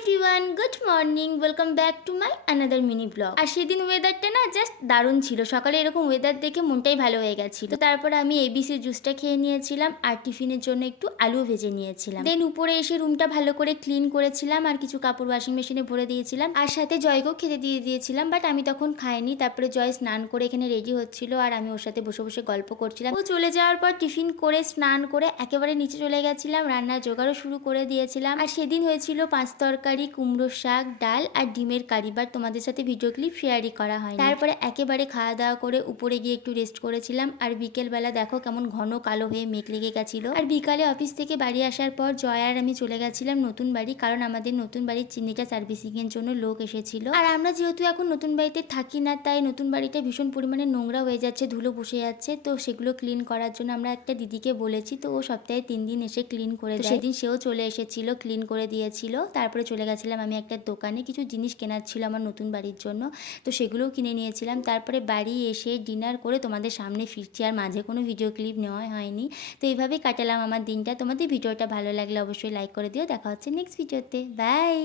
Everyone good morning welcome back to my another mini blog আর সেদিন ওয়েদারটা না just দারুণ ছিল। সকালে এরকম ওয়েদার দেখে মনটাই ভালো হয়ে গেছিল। তারপর আমি এবিসি জুসটা খেয়ে নিয়েছিলাম আর টিফিনের জন্য একটু আলু ভেজে নিয়েছিলাম। দেন উপরে এসে রুমটা ভালো করে ক্লিন করেছিলাম আর কিছু কাপড় ওয়াশিং মেশিনে ভরে দিয়েছিলাম। আর সাথে জয়কেও খেতে দিয়ে দিয়েছিলাম বাট আমি তখন খাইনি। তারপরে জয় স্নান করে এখানে রেডি হচ্ছিল আর আমি ওর সাথে বসে বসে গল্প করছিলাম। ও চলে যাওয়ার পর টিফিন করে স্নান করে একেবারে নিচে চলে গেছিলাম। রান্নার জোগাড়ও শুরু করে দিয়েছিলাম। আর সেদিন হয়েছিল পাঁচ তরকারি কুমড়ো শাক ডাল আর ডিমের কারি বাট তোমাদের সাথে ভিডিও ক্লিপ শেয়ারই করা হয় তারপরে একেবারে খাওয়া দাওয়া করে উপরে গিয়ে একটু রেস্ট করেছিলাম আর বিকেলবেলা দেখো কেমন ঘন কালো হয়ে মেঘ লেগে গেছিল। আর বিকালে অফিস থেকে বাড়ি আসার পর জয় আর আমি চলে গেছিলাম নতুন বাড়ি কারণ আমাদের নতুন বাড়ির চিনিটা সার্ভিসিং এর জন্য লোক এসেছিল। আর আমরা যেহেতু এখন নতুন বাড়িতে থাকি না তাই নতুন বাড়িটা ভীষণ পরিমাণে নোংরা হয়ে যাচ্ছে ধুলো বসে যাচ্ছে। তো সেগুলো ক্লিন করার জন্য আমরা একটা দিদিকে বলেছি তো ও সপ্তাহে তিন দিন এসে ক্লিন করে সেদিন সেও চলে এসেছিল ক্লিন করে দিয়েছিল। তারপরে চলে গেছিলাম আমি একটা দোকানে কিছু জিনিস কেনার ছিল আমার নতুন বাড়ির জন্য। তো সেগুলোও কিনে নিয়েছিলাম। তারপরে বাড়ি এসে ডিনার করে তোমাদের সামনে ফিরছি আর মাঝে কোনো ভিডিও ক্লিপ নেওয়া হয়নি। তো এইভাবেই কাটালাম আমার দিনটা। তোমাদের ভিডিওটা ভালো লাগলে অবশ্যই লাইক করে দিও। দেখা হচ্ছে নেক্সট ভিডিওতে বাই